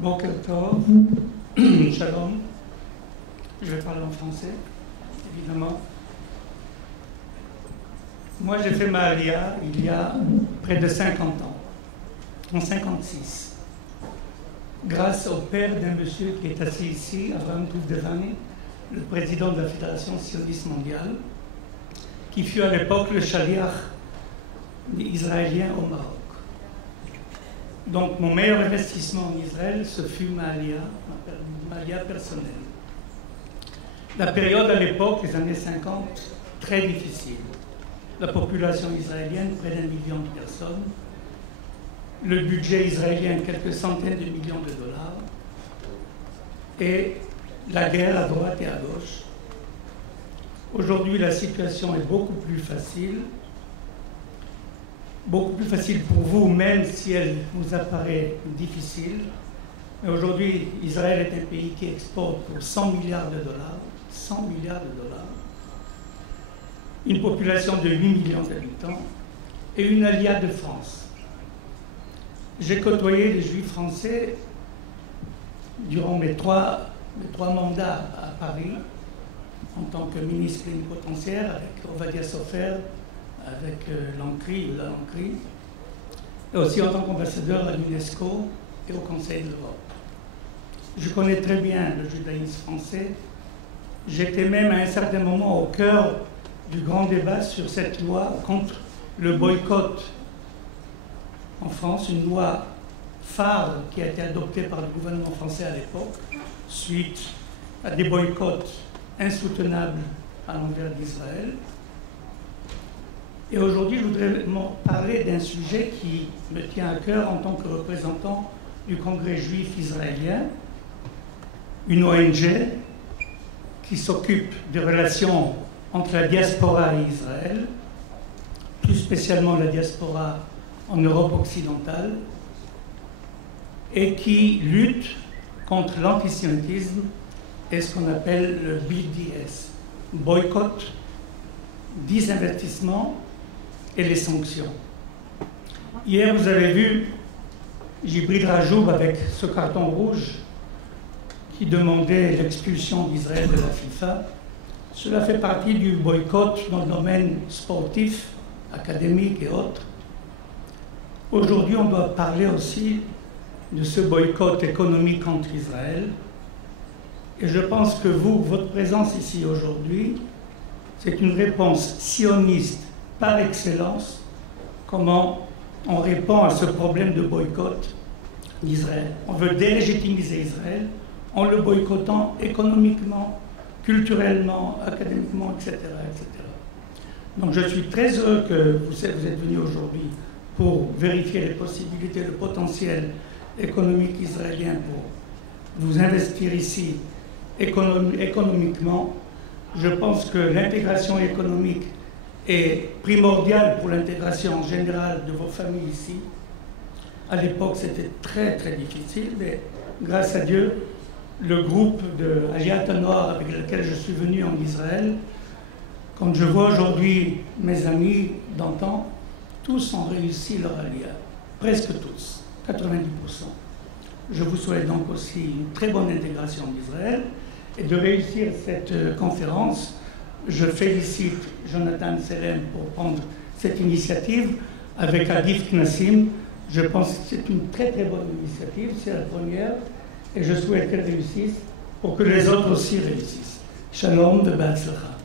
Boker Tov, Shalom, je vais parler en français, évidemment. Moi, j'ai fait ma Aliyah il y a près de 50 ans, en 56, grâce au père d'un monsieur qui est assis ici, Avraham Duvdevani, le président de la Fédération sioniste mondiale, qui fut à l'époque le shaliach israélien au Maroc. Donc mon meilleur investissement en Israël, ce fut ma Aliyah personnelle. La période à l'époque, les années 50, très difficile. La population israélienne, près d'1 million de personnes. Le budget israélien, quelques centaines de millions de dollars. Et la guerre à droite et à gauche. Aujourd'hui, la situation est beaucoup plus facile pour vous, même si elle vous apparaît difficile. Mais aujourd'hui, Israël est un pays qui exporte pour 100 milliards de dollars, 100 milliards de dollars, une population de 8 millions d'habitants et une alliée de France. J'ai côtoyé les Juifs français durant mes trois mandats à Paris, en tant que ministre plénipotentiaire, avec Ovadia Sofer, avec l'Ancri, et aussi en tant qu'ambassadeur à l'UNESCO et au Conseil de l'Europe. Je connais très bien le judaïsme français. J'étais même à un certain moment au cœur du grand débat sur cette loi contre le boycott en France, une loi phare qui a été adoptée par le gouvernement français à l'époque, suite à des boycotts insoutenables à l'envers d'Israël. Et aujourd'hui, je voudrais parler d'un sujet qui me tient à cœur en tant que représentant du Congrès juif israélien, une ONG qui s'occupe des relations entre la diaspora et Israël, plus spécialement la diaspora en Europe occidentale, et qui lutte contre l'antisémitisme et ce qu'on appelle le BDS, boycott, désinvestissement et les sanctions. Hier, vous avez vu Jibril Rajoub avec ce carton rouge qui demandait l'expulsion d'Israël de la FIFA. Cela fait partie du boycott dans le domaine sportif, académique et autres. Aujourd'hui, on doit parler aussi de ce boycott économique contre Israël. Et je pense que votre présence ici aujourd'hui, c'est une réponse sioniste par excellence, comment on répond à ce problème de boycott d'Israël. On veut délégitimiser Israël en le boycottant économiquement, culturellement, académiquement, etc., etc. Donc je suis très heureux que vous êtes venus aujourd'hui pour vérifier les possibilités, le potentiel économique israélien pour vous investir ici économiquement. Je pense que l'intégration économique est primordiale pour l'intégration générale de vos familles ici. À l'époque, c'était très très difficile, mais grâce à Dieu, le groupe de Aliyat Noir avec lequel je suis venu en Israël, quand je vois aujourd'hui mes amis d'antan, tous ont réussi leur Aliyah, presque tous, 90%. Je vous souhaite donc aussi une très bonne intégration d'Israël et de réussir cette conférence. Je félicite Jonathan Selem pour prendre cette initiative avec Adif Knessim. Je pense que c'est une très très bonne initiative, c'est la première, et je souhaite qu'elle réussisse pour que les autres aussi réussissent. Shalom de Batzlacha.